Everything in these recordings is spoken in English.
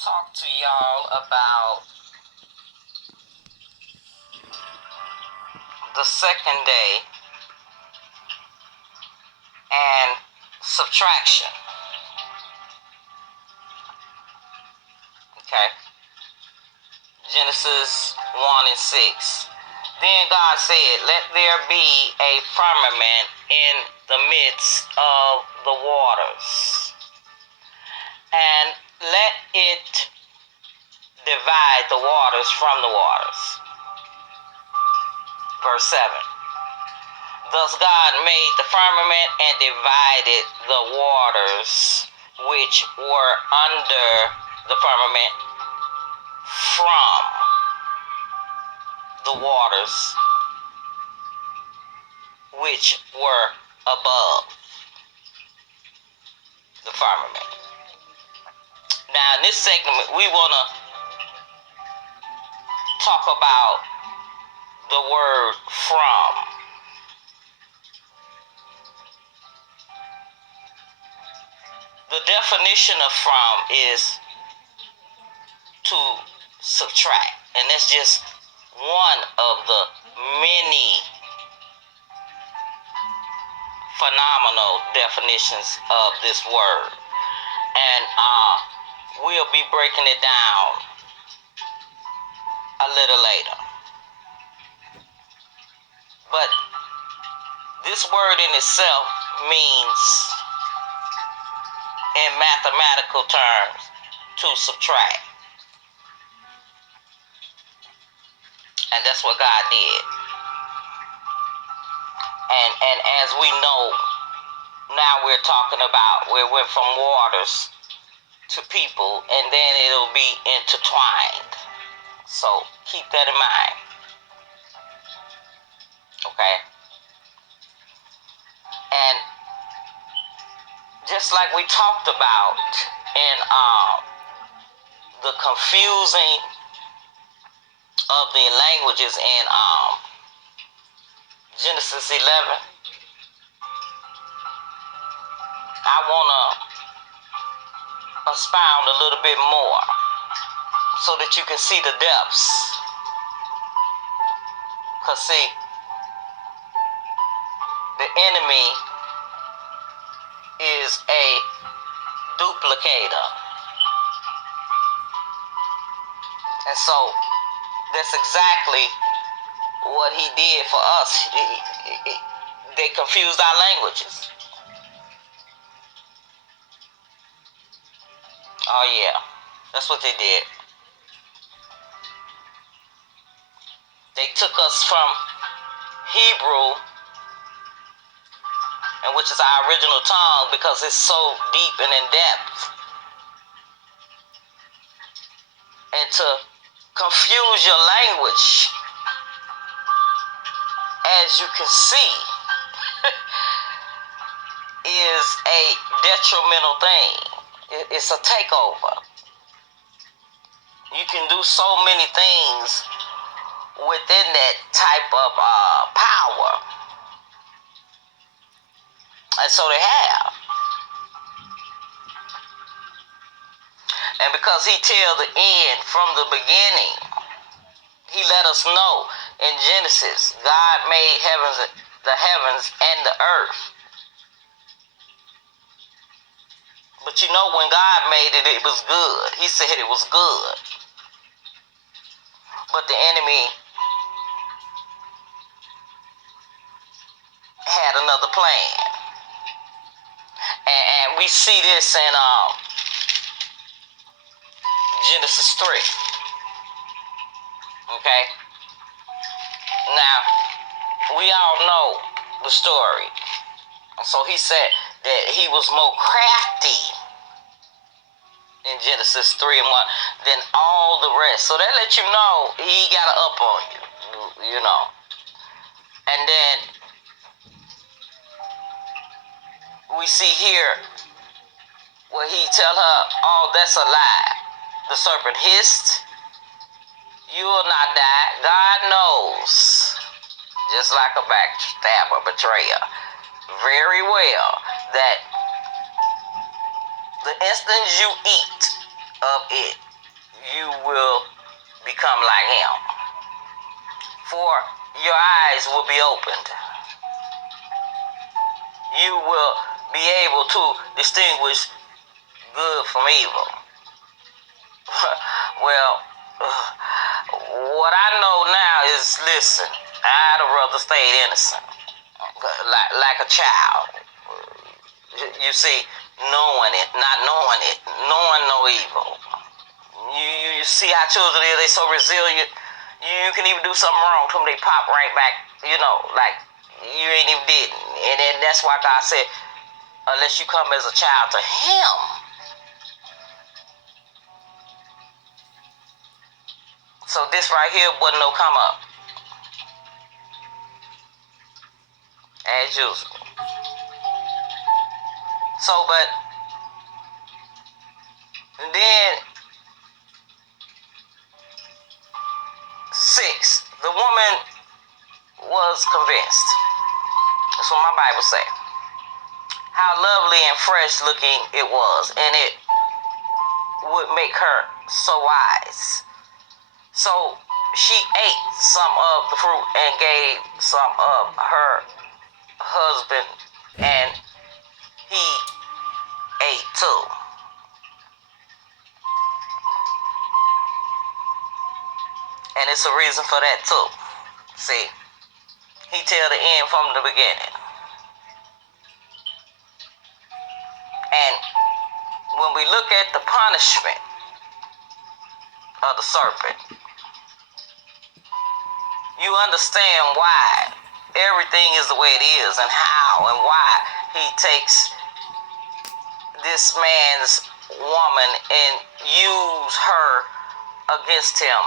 talk to y'all about the second day and subtraction. Okay. Genesis 1 and 6. Then God said, "Let there be a firmament in the midst of the waters, and let it divide the waters from the waters." Verse 7. Thus God made the firmament and divided the waters which were under the firmament from the waters which were above the firmament. Now in this segment we want to talk about the word from. The definition of from is to subtract, and that's just one of the many phenomenal definitions of this word, and we'll be breaking it down a little later. But this word in itself means, in mathematical terms, to subtract. And that's what God did. And as we know, now we're talking about, we went from waters to people, and then it'll be intertwined. So keep that in mind. Okay? And just like we talked about in the confusing of the languages in Genesis 11, I want to expound a little bit more so that you can see the depths. Because see, the enemy is a duplicator. And so that's exactly what he did for us. They confused our languages. Oh yeah, that's what they did. They took us from Hebrew, and which is our original tongue, because it's so deep and in depth, and to confuse your language, as you can see, is a detrimental thing. It's a takeover. You can do so many things within that type of power. And so they have. And because he tell the end from the beginning, he let us know in Genesis, God made the heavens and the earth. But you know, when God made it, it was good. He said it was good. But the enemy had another plan. And we see this in Genesis 3. Okay? Now, we all know the story. And so he said that he was more crafty in Genesis 3 and 1 than all the rest. So that lets you know he got an up on you, you know. And then we see here where he tell her, "Oh, that's a lie." The serpent hissed, "You will not die." God knows, just like a backstabber, betrayer, very well that the instant you eat of it, you will become like him. For your eyes will be opened. You will be able to distinguish good from evil. Well, what I know now is, listen, I'd rather stay innocent, like a child. You see, knowing it, not knowing it, knowing no evil. You see how children is, they so resilient. You can even do something wrong to them, they pop right back, like you ain't even did. And then that's why God said, unless you come as a child to him. So this right here wasn't no come up. As usual. So, but then 6, the woman was convinced. That's what my Bible say. How lovely and fresh looking it was, and it would make her so wise. So she ate some of the fruit and gave some of her husband, and he ate too. And it's a reason for that too. See, he tell the end from the beginning. And when we look at the punishment of the serpent, you understand why everything is the way it is, and how and why he takes this man's woman and use her against him.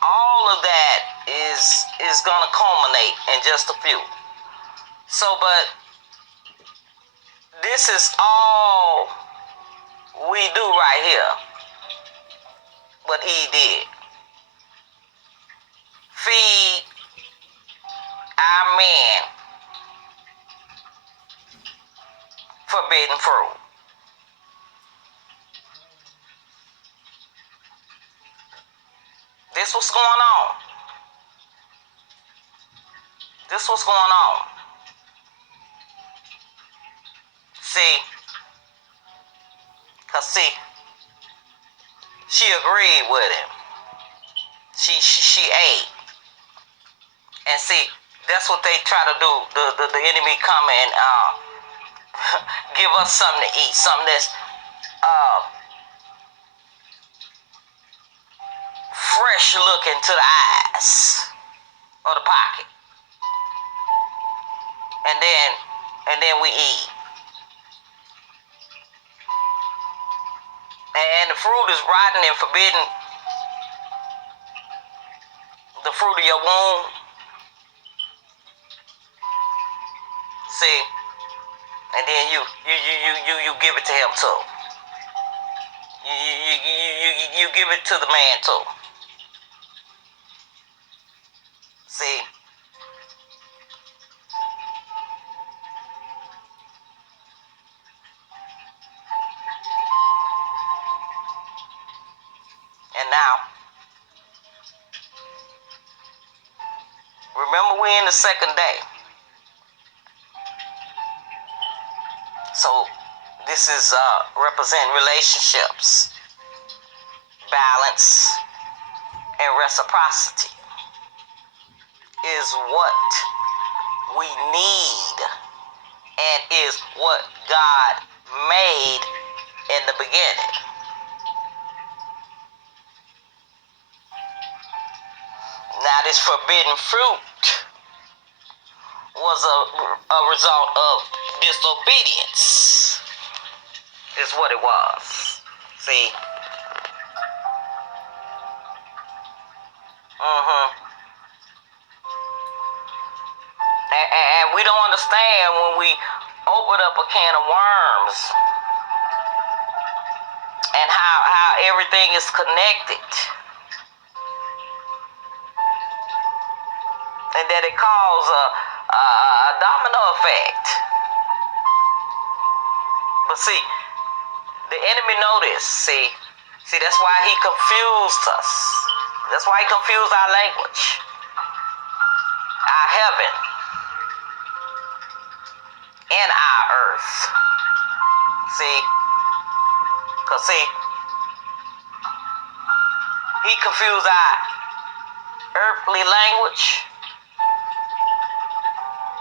All of that is gonna culminate in just a few. So, but this is all we do right here. What he did. Feed our men forbidden fruit. This what's going on. This what's going on. See, cause see, she agreed with him. She ate. And see, that's what they try to do. The enemy come and give us something to eat, something that's fresh looking to the eyes or the pocket. And then we eat. And the fruit is rotten and forbidden. The fruit of your womb. See, and then you give it to him too. You give it to the man too. See, and now, remember we're in the second day. So this is represent relationships, balance, and reciprocity is what we need and is what God made in the beginning. Now this forbidden fruit was a result of disobedience, is what it was. See? And we don't understand when we open up a can of worms and how everything is connected. And that it causes a domino effect. But see, the enemy know this, see. See, that's why he confused us. That's why he confused our language, our heaven, and our earth. See? Because, see, he confused our earthly language,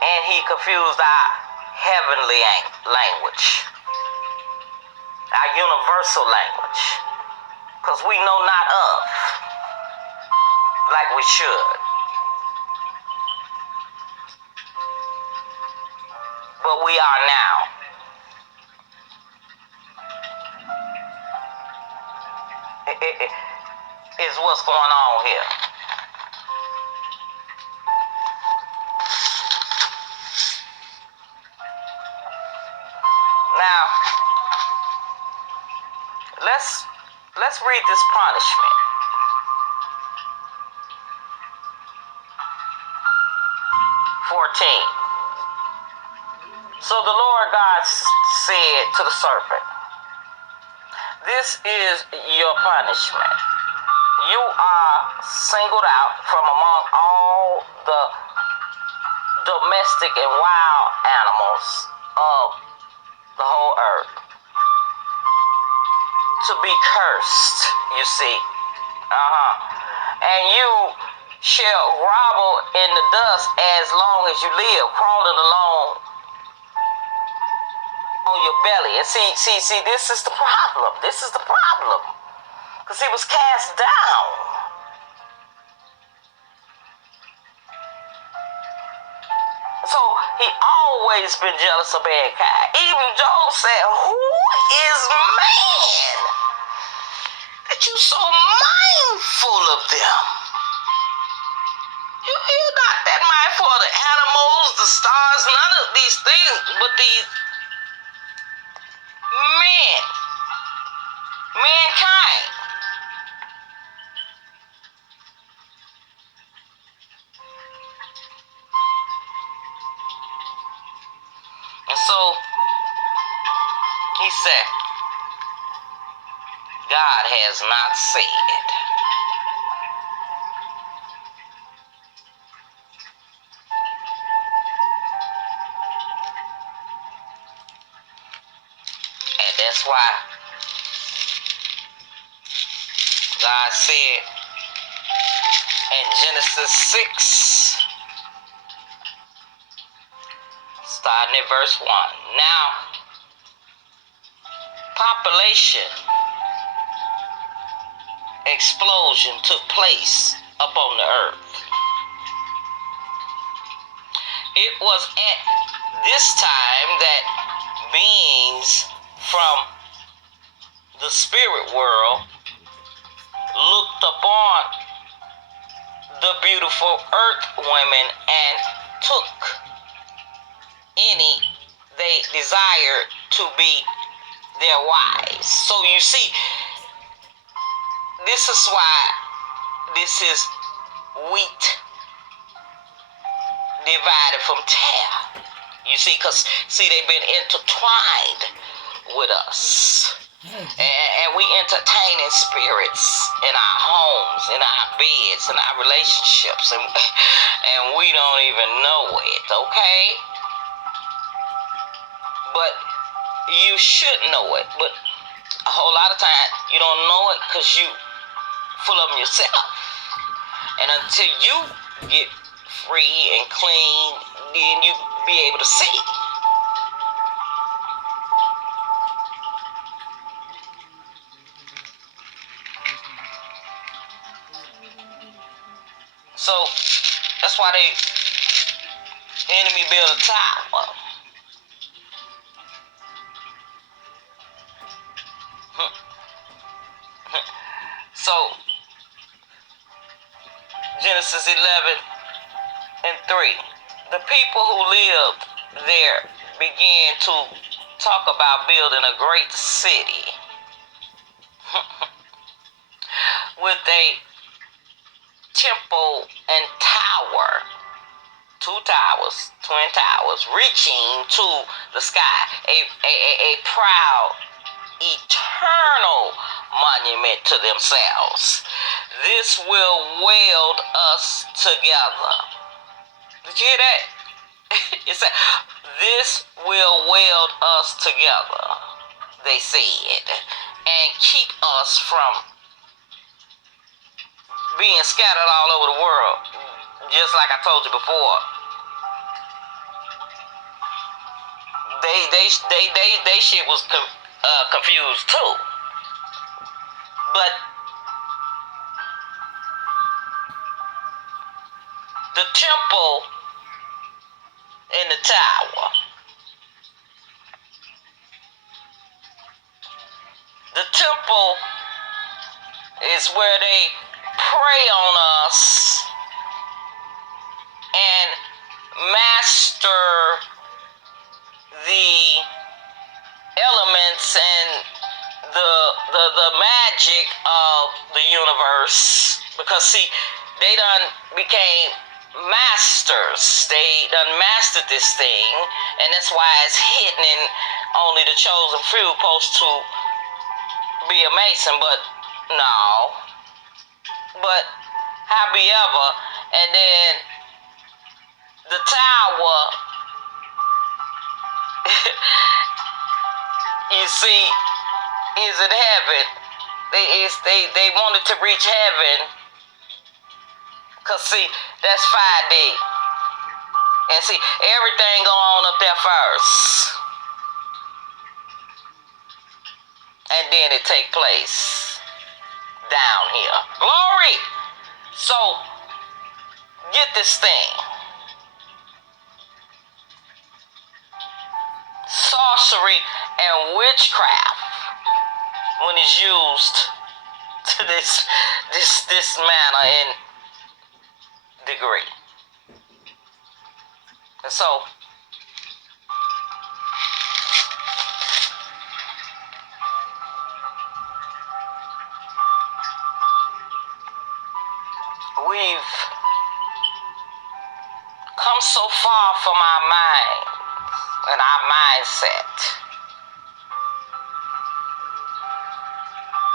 and he confused our heavenly language, our universal language. Because we know not of like we should. But we are now. Is what's going on here. Now, let's read this punishment. So the Lord God said to the serpent, "This is your punishment. You are singled out from among all the domestic and wild animals of the whole earth to be cursed," you see. "And you shall grovel in the dust as long as you live, crawling along on your belly." And see, this is the problem. This is the problem. Because he was cast down. So he always been jealous of mankind. Even Job said, "Who is man that you so mindful of them?" You're not that mindful of the animals, the stars, none of these things, but these mankind. And so he said, God has not said. And that's why God said in Genesis 6, starting at verse 1, "Now population explosion took place upon the earth. It was at this time that beings from the spirit world looked upon the beautiful earth women and took any they desired to be their wives." So you see, this is why this is wheat divided from tare. You see, because, see, they've been intertwined with us. And we entertaining spirits in our homes, in our beds, in our relationships. And we don't even know it, okay? But you should know it. But a whole lot of times you don't know it because you full of them yourself. And until you get free and clean, then you be able to see. So that's why the enemy built a tower. So Genesis 11:3. The people who lived there began to talk about building a great city with a temple and tower, twin towers, reaching to the sky. A proud, eternal monument to themselves. This will weld us together. Did you hear that? It said, this will weld us together, they said, and keep us from being scattered all over the world. Just like I told you before, they shit was confused too. But the temple and the tower, the temple is where they prey on us and master the elements and the magic of the universe, because see, they done became masters. They done mastered this thing, and that's why it's hidden, and only the chosen few supposed to be a Mason. But no, but however, and then the tower, you see, is in heaven. They wanted to reach heaven, cause see, that's 5D, and see, everything go on up there first, and then it take place down here. Glory. So get this thing. Sorcery and witchcraft, when it's used to this manner and degree. And so we've come so far from our mind and our mindset.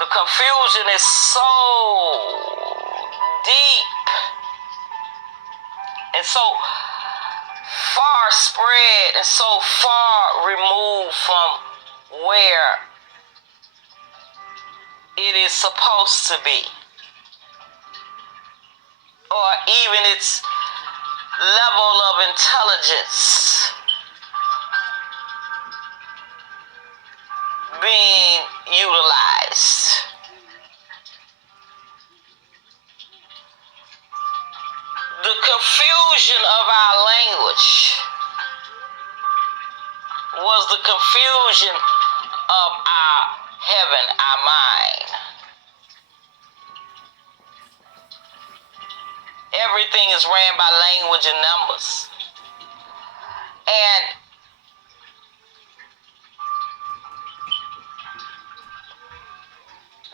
The confusion is so deep and so far spread and so far removed from where it is supposed to be, or even its level of intelligence being utilized. The confusion of our language was the confusion of our heaven, our mind. Everything is ran by language and numbers. And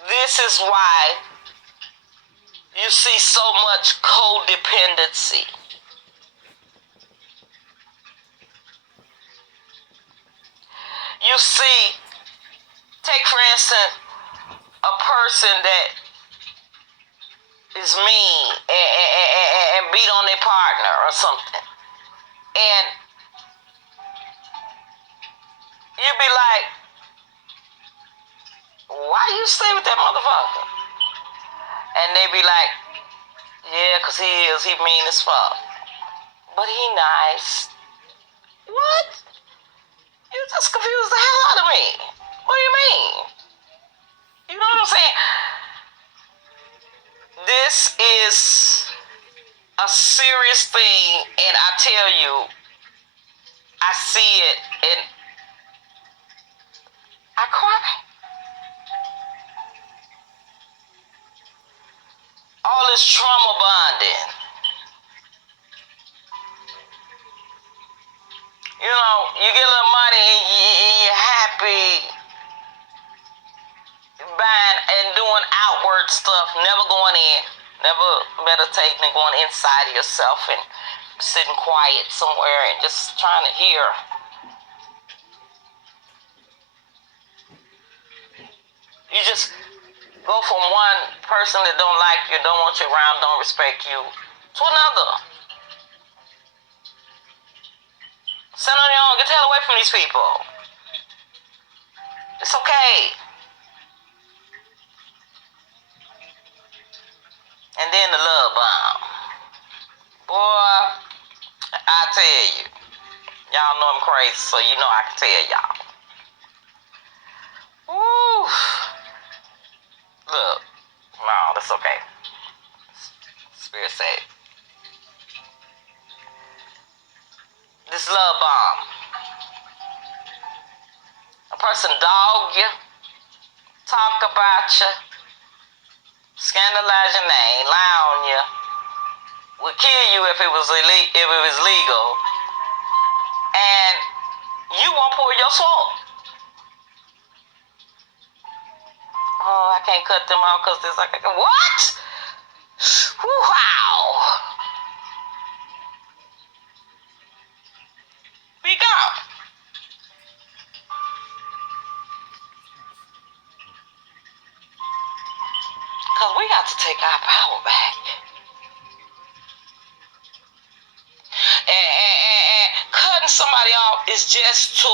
this is why you see so much codependency. You see, take for instance, a person that is mean and beat on their partner or something. And you be like, why do you stay with that motherfucker? And they be like, yeah, because he mean as fuck. But he nice. What? You just confused the hell out of me. What do you mean? You know what I'm saying? This is a serious thing, and I tell you, I see it and I cry. All this trauma bonding. You know, you get a little money and you're happy buying and doing outward stuff, never going in, never meditating and going inside of yourself and sitting quiet somewhere and just trying to hear. You just go from one person that don't like you, don't want you around, don't respect you, to another. Stand on your own. Get the hell away from these people. It's okay. And then the love bomb. Boy, I tell you. Y'all know I'm crazy, so you know I can tell y'all. Woo. Look. No, that's okay. Spirit said. This love bomb. A person dog you, talk about you, scandalize your name, lie on you, would kill you if it was legal, and you won't pour your sword. Oh, I can't cut them out because there's like, what? Wow. Be gone. Because we got to take our power back. And cutting somebody off is just to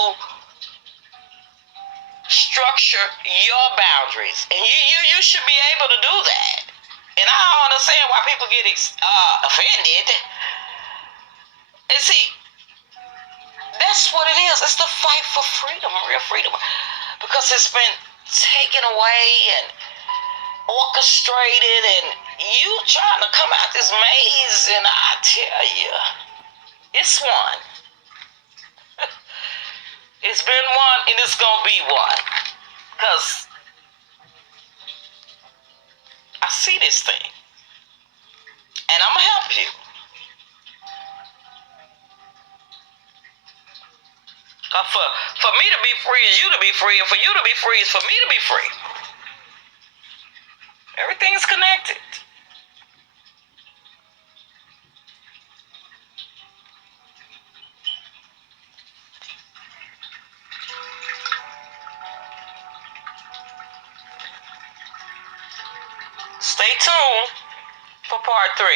structure your boundaries. And you should be able to do that. And I don't understand why people get offended. And see, that's what it is. It's the fight for freedom, real freedom. Because it's been taken away and orchestrated, and you trying to come out this maze, and I tell you, it's one. It's been one, and it's going to be one. Because I see this thing. And I'm going to help you. For me to be free is you to be free, and for you to be free is for me to be free. Everything's connected. Stay tuned for part 3.